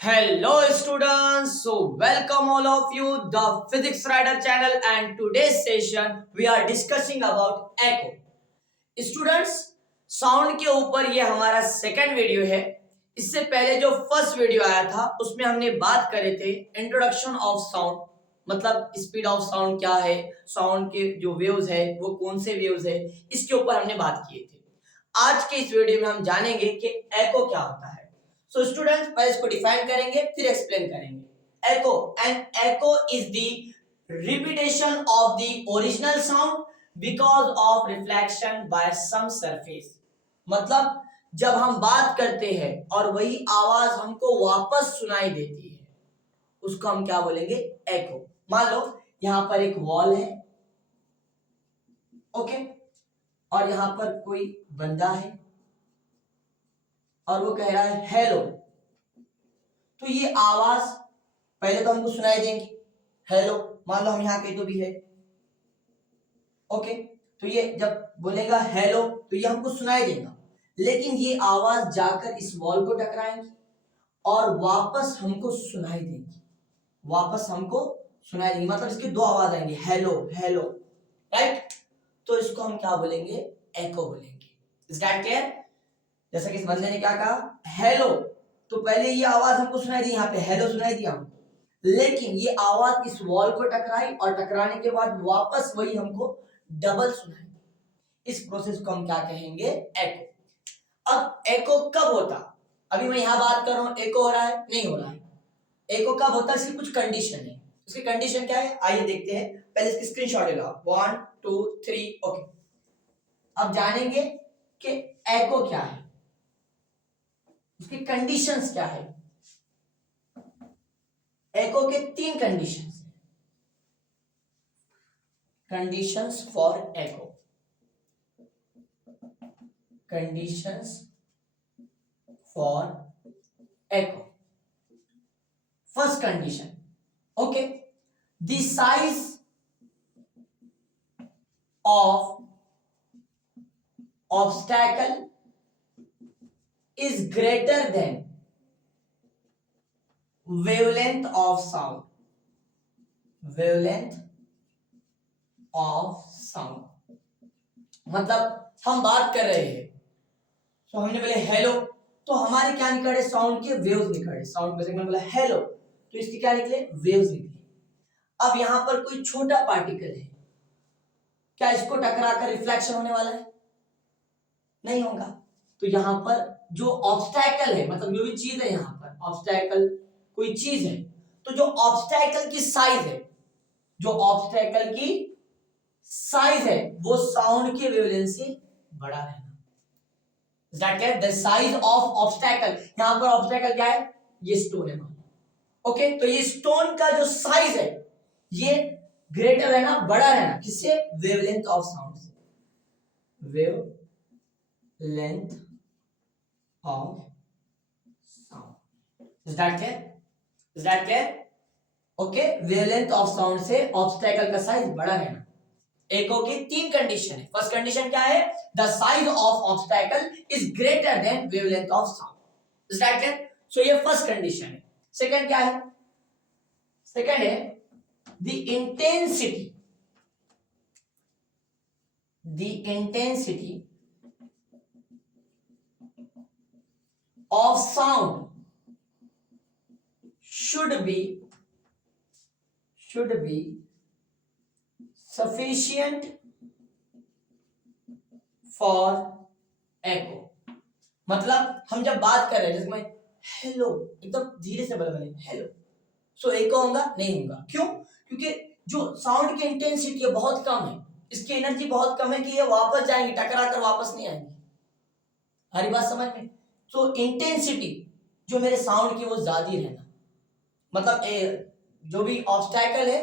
Hello students, so welcome all of you the Physics Rider channel and today's session we are discussing about echo. Students sound के ऊपर ये हमारा second video है। इससे पहले जो फर्स्ट वीडियो आया था उसमें हमने बात करे थे इंट्रोडक्शन ऑफ साउंड, मतलब स्पीड ऑफ साउंड क्या है, साउंड के जो वेव्स है वो कौन से वेव्स है, इसके ऊपर हमने बात किए थे। आज के इस वीडियो में हम जानेंगे कि एको क्या होता है। सो स्टूडेंट्स पहले इसको डिफाइन करेंगे फिर एक्सप्लेन करेंगे। Echo, and echo is the repetition of the original sound because of reflection by some surface. मतलब जब हम बात करते हैं और वही आवाज हमको वापस सुनाई देती है उसको हम क्या बोलेंगे, एको। मान लो यहां पर एक वॉल है, ओके, और यहां पर कोई बंदा है और वो कह रहा है हेलो, तो ये आवाज पहले तो हमको सुनाई देंगी, हेलो। मान लो हम यहाँ कहीं तो भी है, ओके, तो ये जब बोलेगा हेलो तो ये हमको सुनाई देगा, लेकिन ये आवाज जाकर इस वॉल को टकराएंगी और वापस हमको सुनाई देंगी, वापस हमको सुनाई देंगी। मतलब इसकी दो आवाज आएंगी, हेलो हेलो, राइट। तो इसको हम क्या बोलेंगे, एको बोलेंगे। Is that clear? जैसा कि इस बंदे ने क्या कहा, हेलो, तो पहले ये आवाज हमको सुनाई दी, यहाँ पे हेलो सुनाई दिया हमको, लेकिन ये आवाज इस वॉल को टकराई और टकराने के बाद वापस वही हमको डबल सुनाई। इस प्रोसेस को हम क्या कहेंगे, एको। अब एको कब होता, अभी मैं यहां बात कर रहा हूं एको हो रहा है, नहीं हो रहा है। एको कब होता है, इसकी कुछ कंडीशन है। उसकी कंडीशन क्या है आइए देखते हैं। पहले इसकी स्क्रीनशॉट ले लो, 1 2 3, ओके। अब जानेंगे कि एको क्या है, उसकी कंडीशंस क्या है। एको के 3 conditions, conditions for echo, conditions for echo. First condition, okay, the size of obstacle is greater than wavelength of sound, wavelength of sound। मतलब हम बात कर रहे हैं, तो हमने बोले हेलो, तो हमारे क्या निकले, साउंड के वेव्स निकले। साउंड में बोला हेलो तो इसके क्या निकले, वेव्स निकले। अब यहां पर कोई छोटा पार्टिकल है, क्या इसको टकराकर रिफ्लेक्शन होने वाला है, नहीं होगा। तो यहां पर जो ऑब्स्टैकल है, मतलब जो भी चीज है, यहां पर ऑब्स्टैकल कोई चीज है, तो जो ऑब्स्टैकल की साइज है, जो ऑब्स्टैकल की साइज है वो साउंड के वेवलेंथ से बड़ा रहना। That is the size of obstacle. यहां पर ऑब्स्टैकल क्या है, ये स्टोन है, ओके। तो ये स्टोन का जो साइज है ये ग्रेटर रहना, बड़ा रहना, किससे, वेवलेंथ ऑफ साउंड से, wave length of sound। Is that clear? Is that clear? Okay, wavelength of sound से ऑब्स्टैकल का साइज बड़ा रहना। एको की 3 कंडीशन है। फर्स्ट कंडीशन क्या है, the size of obstacle is greater than wavelength of sound. Is that clear? So ये first condition है। सेकंड क्या है, सेकंड है the intensity, the intensity of sound should be sufficient for echo। मतलब हम जब बात कर रहे हैं, जैसे मैं हेलो एकदम धीरे से बोले हेलो, सो एको होगा, नहीं होगा। क्यों? क्योंकि जो साउंड की इंटेंसिटी है बहुत कम है, इसकी एनर्जी बहुत कम है कि ये वापस जाएंगी, टकरा कर वापस नहीं आएंगी। हमारी बात समझ में? तो इंटेंसिटी जो मेरे साउंड की वो ज्यादा रहना, मतलब जो भी ऑब्स्टैकल है,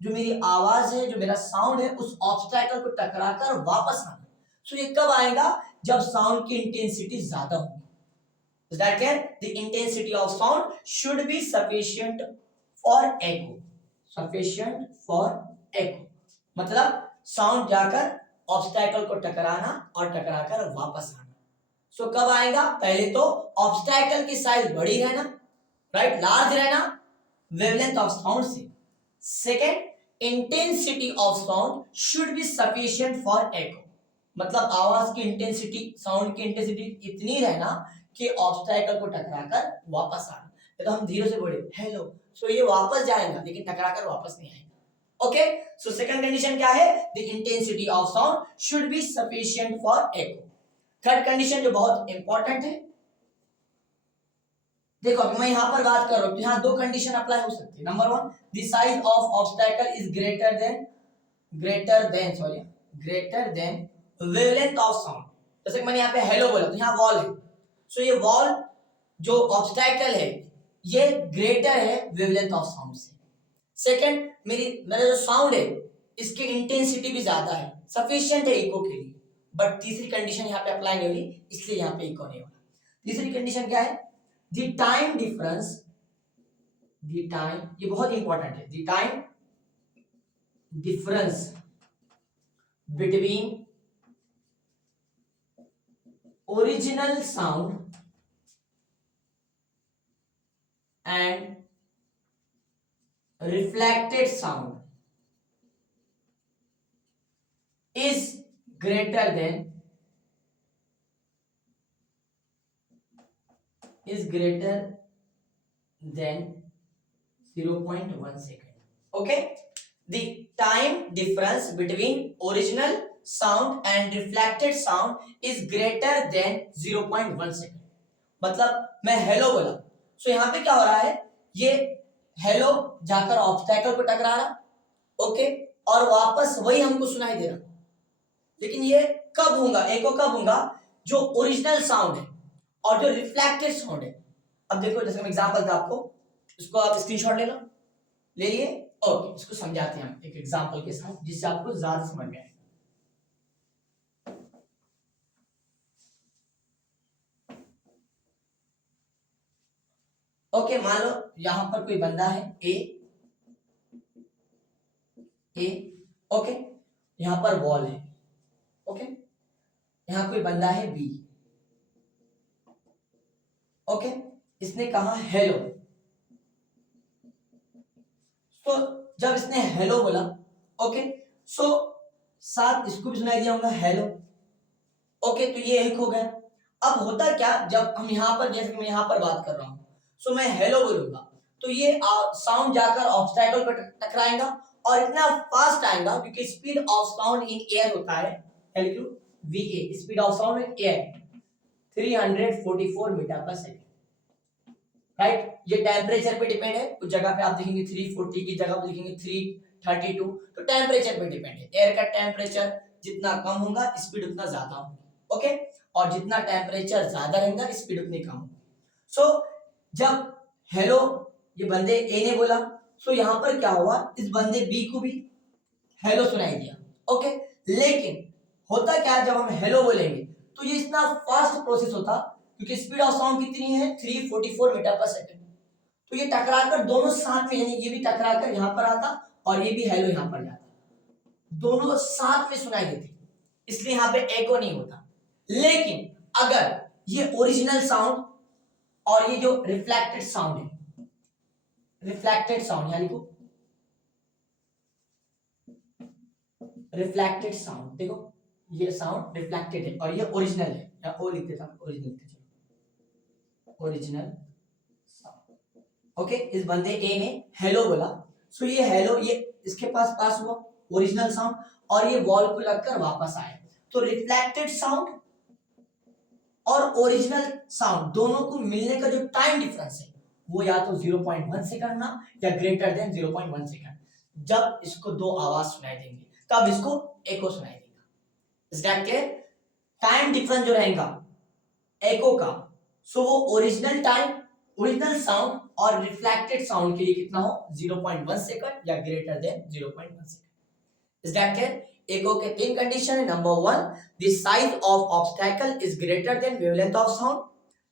जो मेरी आवाज है, जो मेरा साउंड है, उस ऑब्स्टैकल को टकराकर वापस आना। सो ये कब आएगा, जब साउंड की इंटेंसिटी ज्यादा होगी। Is that clear? The intensity of sound should be sufficient for echo, sufficient for echo, मतलब साउंड जाकर ऑब्स्टैकल को टकराना और टकराकर वापस आना। सो कब आएगा, पहले तो ऑब्स्टैकल की साइज बड़ी रहना, राइट, लार्ज रहना वेवलेंथ ऑफ साउंड से। Second, intensity of sound should be sufficient for echo, मतलब आवाज की इंटेंसिटी, साउंड की इंटेंसिटी इतनी रहना कि ऑब्स्टैकल को टकराकर वापस आना। तो हम धीरे से बोले हेलो, सो ये वापस जाएगा लेकिन टकराकर वापस नहीं आएगा। ओके, सो सेकंड कंडीशन क्या है, the intensity of sound should be sufficient for echo. Third condition जो बहुत इंपॉर्टेंट है, देखो अभी मैं यहां पर बात कर रहा हूं तो यहां दो कंडीशन अप्लाई हो सकती है। Number one, the size of obstacle is greater than wavelength of sound. जैसे मैंने यहाँ पे हेलो बोला तो यहाँ वॉल है, सो ये वॉल जो ऑब्स्टैकल है ये ग्रेटर है वेवलेंथ ऑफ साउंड से। सेकंड, मेरा जो साउंड है इसकी इंटेंसिटी भी ज्यादा है, सफिशिएंट है इको के लिए, बट तीसरी कंडीशन यहाँ पे अप्लाई नहीं होगी, इसलिए यहाँ पे इको नहीं होगा। तीसरी कंडीशन क्या है, the time difference, the time, ये बहुत इंपॉर्टेंट है, the time difference between original sound and reflected sound is greater than 0.1 second. Okay, the time difference between original sound and reflected sound is greater than 0.1 second। मतलब मैं hello बोला, सो यहाँ पे क्या हो रहा है, ये हेलो जाकर ऑब्स्टैकल को टकरा रहा, ओके, और वापस वही हमको सुनाई दे रहा। लेकिन ये कब होगा, एको कब होगा, जो ओरिजिनल साउंड है और जो रिफ्लेक्टेड साउंड है। अब देखो जैसे मैं एग्जांपल था आपको, इसको आप स्क्रीनशॉट ले लो, ले लिए, ओके, इसको समझाते हैं हम एक एग्जांपल के साथ जिससे आपको ज्यादा समझ में आए। ओके, मान लो यहां पर कोई बंदा है ए, ओके, यहां पर वॉल है, ओके, यहां कोई बंदा है बी, ओके, इसने कहा हेलो, तो जब इसने हेलो बोला, ओके, सो साथ इसको भी सुनाई दिया होगा हेलो, ओके, तो ये एक हो गया। अब होता क्या, जब हम यहां पर, जैसे मैं यहां पर बात कर रहा हूं, सो मैं हेलो बोलूंगा तो ये साउंड जाकर ऑब्स्टैकल पर टकराएगा और इतना फास्ट आएगा क्योंकि speed of sound in air होता है VA, speed of sound in air 344 meter per second, right. ये टेम्परेचर पे डिपेंड है, कुछ जगह पे आप देखेंगे 340 की जगह पे देखेंगे 332, तो टेम्परेचर पे डिपेंड है। एयर का टेम्परेचर जितना कम होगा स्पीड उतना ज्यादा होगी, ओके, और जितना टेम्परेचर ज्यादा रहेगा स्पीड उतनी कम होगी। सो जब हेलो ये बंदे ए ने बोला, सो यहां पर क्या हुआ, इस बंदे बी को भी हेलो सुनाई दिया, ओके, लेकिन होता क्या, जब हम हेलो बोलेंगे तो ये इतना फास्ट प्रोसेस होता क्योंकि स्पीड ऑफ साउंड कितनी है 344 मीटर पर सेकंड, तो ये टकराकर दोनों साथ में, यानी ये भी टकराकर यहां पर आता और ये भी हेलो यहां पर जाता, दोनों साथ में सुनाई देती, इसलिए यहां पे एको नहीं होता। लेकिन अगर ये ओरिजिनल साउंड और ये जो रिफ्लेक्टेड साउंड है, रिफ्लेक्टेड साउंड यहां लिखो, रिफ्लेक्टेड साउंड, देखो ये साउंड रिफ्लेक्टेड है और ये ओरिजिनल है, या ओ लिख देता हूं, ओरिजिनल लिखते चलो, ओरिजिनल साउंड, ओके। इस बंदे ए ने हेलो बोला, सो ये हेलो ये इसके पास हुआ ओरिजिनल साउंड और ये वॉल को लगकर वापस आया, तो रिफ्लेक्टेड साउंड और ओरिजिनल साउंड दोनों को मिलने का जो टाइम डिफरेंस है वो या तो 0.1 सेकंड ना या ग्रेटर देन 0.1 सेकंड। जब इसको दो आवाज सुनाई देंगे तब इसको एको सुनाई देगा। इस टाइप के टाइम डिफरेंस जो रहेगा एको का, सो वो ओरिजिनल टाइम, ओरिजिनल साउंड और रिफ्लेक्टेड साउंड के लिए कितना हो, 0.1 सेकंड या ग्रेटर देन 0.1 सेकंड। इस टाइप के एको के तीन कंडीशन है। Number one, the size of obstacle is greater than wavelength of sound.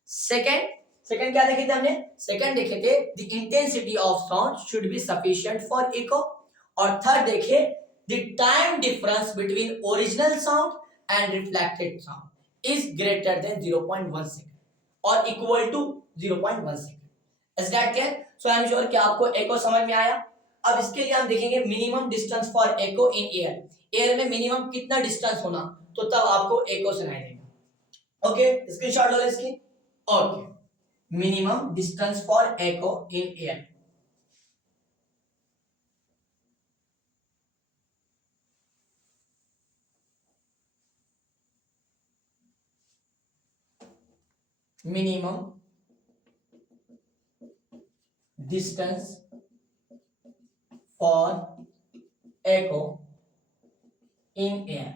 Second क्या देखे थे हमने, सेकंड देखे थे the intensity of sound should be sufficient for echo, और थर्ड देखे the time difference between original sound and reflected sound is greater than 0.1 second और equal to 0.1 second. Is that clear? So I am sure कि आपको एको समझ में आया। अब इसके लिए हम देखेंगे minimum distance for echo in air. Air में मिनिमम कितना डिस्टेंस होना, तो तब आपको एको सुनाई देगा। ओके, स्क्रीनशॉट लो इसकी। Okay, minimum distance for echo in air. Minimum distance for echo in air.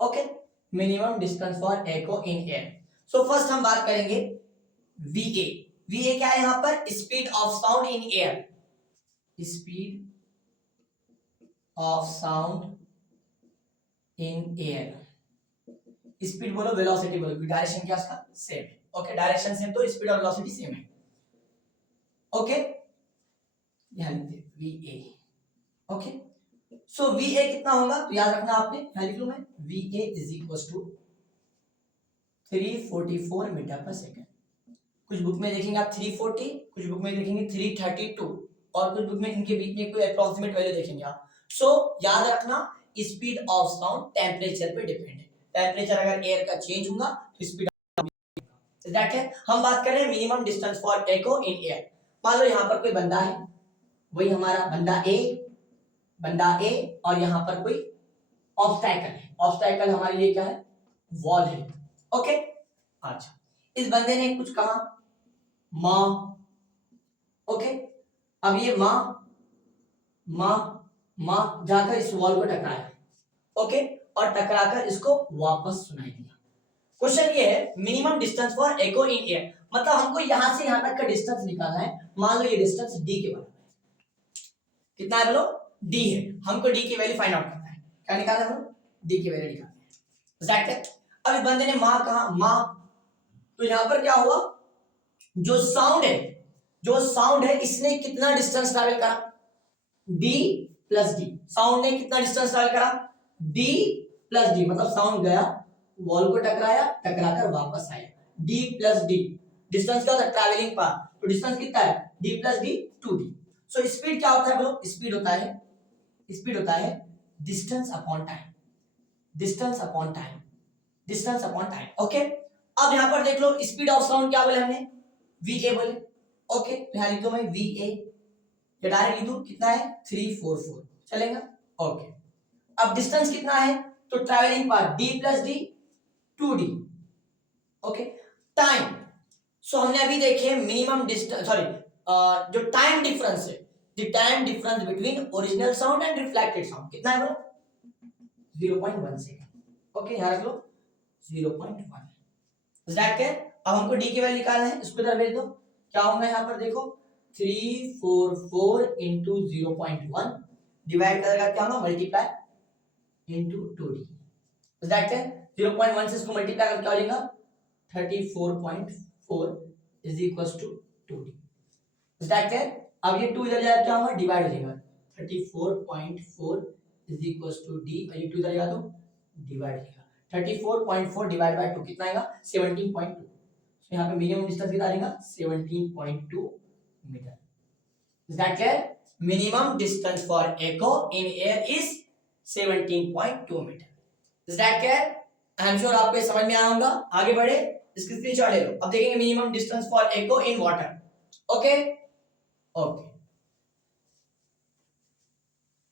Okay, minimum distance for echo in air. So first हम बात करेंगे VA। VA क्या है यहाँ पर? Speed of sound in air. Speed of sound in air. Speed बोलो, velocity बोलो, direction क्या उसका सेम है। ओके, डायरेक्शन सेम तो स्पीड और वेलोसिटी सेम है। ओके, यहाँ लिखते VA। ओके, सो VA कितना होगा तो याद रखना आपने, यहाँ लिख लूं मैं, VA is equal to 344 meter per second. कुछ बुक में देखेंगे आप 340, कुछ बुक में देखेंगे 332 और कुछ बुक में इनके बीच में कोई अप्रोक्सीमेट वैल्यू देखेंगे आप। सो याद रखना, स्पीड ऑफ साउंड टेम्परेचर पे डिपेंड है। टेम्परेचर अगर एयर का चेंज होगा तो स्पीड दैट है। हम बात कर रहे हैं minimum distance for echo in air. मान लो यहाँ पर कोई बंदा है, वही हमारा बंदा ए और यहाँ पर कोई ऑब्स्टैकल है। ऑब्स्टैकल हमारे लिए क्या है? वॉल है। ओके, अच्छा, इस बंदे ने कुछ कहा माँ। ओके, अब ये माँ माँ माँ जाकर इस वॉल को टकराया। ओके, और टकराकर इसको वापस सुनाई दिया। क्वेश्चन ये है minimum distance for echo in air, मतलब हमको यहां से यहां तक का डिस्टेंस निकालना है। मान लो ये डिस्टेंस डी के बराबर है। कितना है बोलो? डी है। हमको डी की वैल्यू फाइंड आउट करना है। क्या निकालना है बोलो? डी की वैल्यू निकालना है। अब इस बंदे ने माँ कहा माँ, तो यहां पर क्या हुआ? जो साउंड है इसने कितना डिस्टेंस ट्रैवल करा? D plus D. साउंड ने कितना डिस्टेंस ट्रैवल करा? डी प्लस डी, मतलब साउंड गया, वॉल को टकराया, टकराकर वापस आया। डी प्लस डी, डिस्टेंस क्या होता है? Travelling path. तो डिस्टेंस कितना है? D plus D 2d। So speed क्या होता है बोलो? स्पीड होता है distance upon time. Distance upon time. Okay, अब यहां पर देख लो, स्पीड ऑफ साउंड क्या बोले हमने? VA बोले। ओके, तो यहां लिख दो मैं VA, ये डायरेक्ट लिख दो, कितना है? 344 चलेगा। ओके, अब डिस्टेंस कितना है? तो travelling path d plus D 2d। Okay, time, so हमने अभी देखे मिनिमम डिस्टेंस, सॉरी, जो टाइम डिफरेंस है, the time difference between original sound and reflected sound कितना है बोलो? 0.1 सेकंड। ओके, यहां रख लो 0.1। Is that clear? अब हमको डी की वैल्यू निकालना है, इसको इधर भेज दो। क्या होगा यहाँ पर देखो, 344 इंटू 0.1 डिवाइड करेगा क्या होगा? Multiply into 2d। Is that clear? 0.1 से इसको मल्टीप्लाई करके क्या हो जाएगा? 34.4 is equal to 2d। Is that clear? अब ये 2 इधर जाएगा, क्या होगा? डिवाइड हो जाएगा। 34.4 इज इक्वल टू d, और ये 2 इधर जा दो, डिवाइड हो जाएगा। 34.4 डिवाइड बाय 2 कितना आएगा? 17.2। तो यहाँ पे मिनिमम डिस्टेंस कितना आएगा? 17.2 meter. Is that clear? Minimum distance for echo in air is 17.2 meter. Is that clear? I am sure आपको समझ में आया होगा। आगे बढ़े, इसकी स्क्रीनशॉट ले लो। अब देखेंगे minimum distance for echo in water. Okay okay,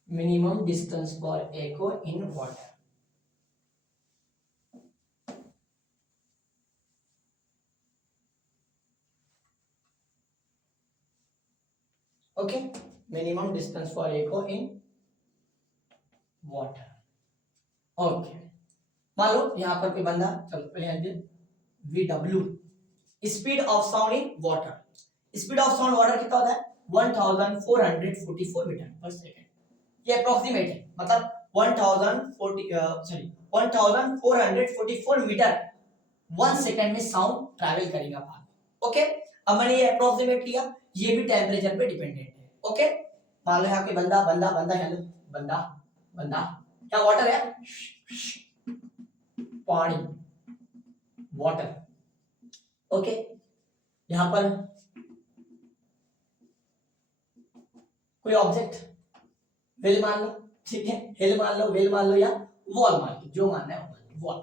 minimum distance for echo in water. Okay, minimum distance for echo in water। Okay, मान लो यहां पर कोई बंदा, चलो पहले VW, speed of sound in water. Speed of sound water कितना होता है? 1444 मीटर पर सेकेंड। ये अप्रोक्सीमेट है, मतलब 1444 मीटर 1 सेकेंड में साउंड ट्रैवल करेगा पानी। ओके, अब मैंने ये अप्रोक्सीमेट लिया, ये भी टेम्परेचर पे डिपेंडेंट है। ओके, मान लो यहाँ पे बंदा बंदा बंदा है, बंदा बंदा क्या? वाटर है, पानी, वाटर। ओके, यहाँ पर कोई ऑब्जेक्ट, व्हील मान लो, ठीक है, हिल मान लो, व्हील मान लो या वॉल मान लो, जो मानना है वो मान लो, वॉल।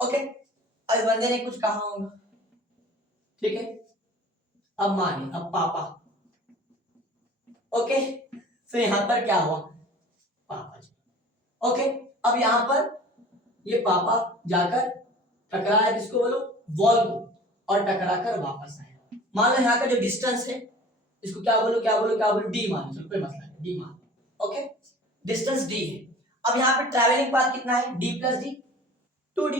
ओके, अब बंदे ने कुछ कहा होगा, ठीक है, अब मानिए अब पापा, ओके, तो यहां पर क्या हुआ, पापा जी, ओके, अब यहां पर ये पापा जाकर टकराया किसको बोलो, वॉल को, और टकराकर वापस आया। मान लो यहाँ का जो डिस्टेंस है इसको क्या बोलो क्या बोलो क्या बोलो, डी मान लो, कोई मसला नहीं, डी मान लो, ओके, डिस्टेंस डी है। अब यहाँ पे ट्रैवलिंग पाथ कितना है, डी प्लस डी, 2d,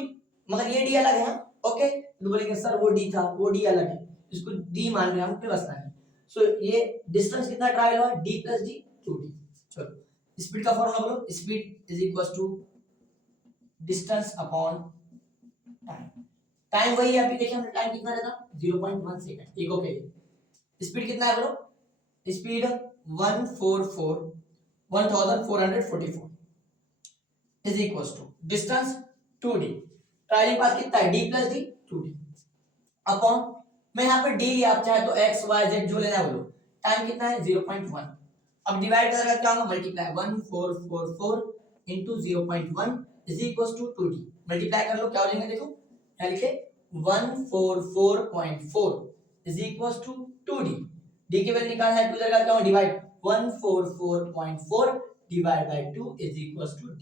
मगर ये डी अलग है ना, ओके, तो बोलेंगे सर वो डी था, वो डी अलग है, इसको डी मान रहे हैं हम, कोई मसला नहीं। सो ये डिस्टेंस कितना ट्रैवल हुआ, डी प्लस डी, 2d। चलो स्पीड का फॉर्मूला बोलो, speed is equal to distance upon time. Time वही है, अभी देखिए हमने टाइम कितना रहता, 0.1 सेकंड, एक ओके। स्पीड कितना है बोलो, speed 1444 is equal to distance 2d, travelling path कितना है, d plus D, 2d, upon, मैं यहाँ पर d लिया, आप चाहे तो x y z जो लेना है बोलो, टाइम कितना है 0.1, अब डिवाइड करेगा क्या होगा, multiply 1444 into 0.1 is equal to 2d, multiply कर लो क्या हो जाएगा, देखो यहाँ लिखे 144.4 is equal to 2d, d की वैल्यू निकालना है, 2 जगह क्या हो, divide 144.4 divide by 2 is equal to d।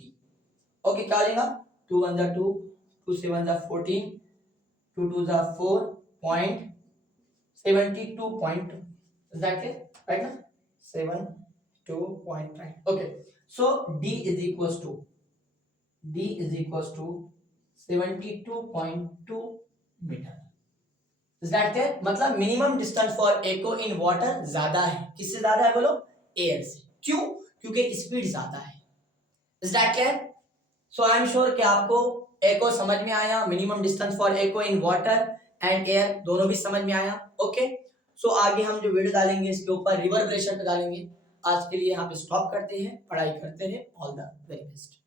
Okay, क्या हो जाएगा, 2 1 जा 2, 2 7 जा 14, 2 2 जा 4.72.2, is that clear, right ना, 72 right, okay, so d is equals to 72.2 meter, is that clear, मतलब minimum distance for echo in water ज्यादा है, किससे ज्यादा है बोलो, एयर से, क्यों, क्योंकि स्पीड ज्यादा है, is that clear। So I am sure कि आपको एको समझ में आया, minimum distance for echo in water and air दोनों भी समझ में आया, ओके। सो आगे हम जो वीडियो डालेंगे इसके ऊपर रिवर्बरेशन पे डालेंगे। आज के लिए यहाँ पे स्टॉप करते हैं, पढ़ाई करते हैं, ऑल द वेरी बेस्ट।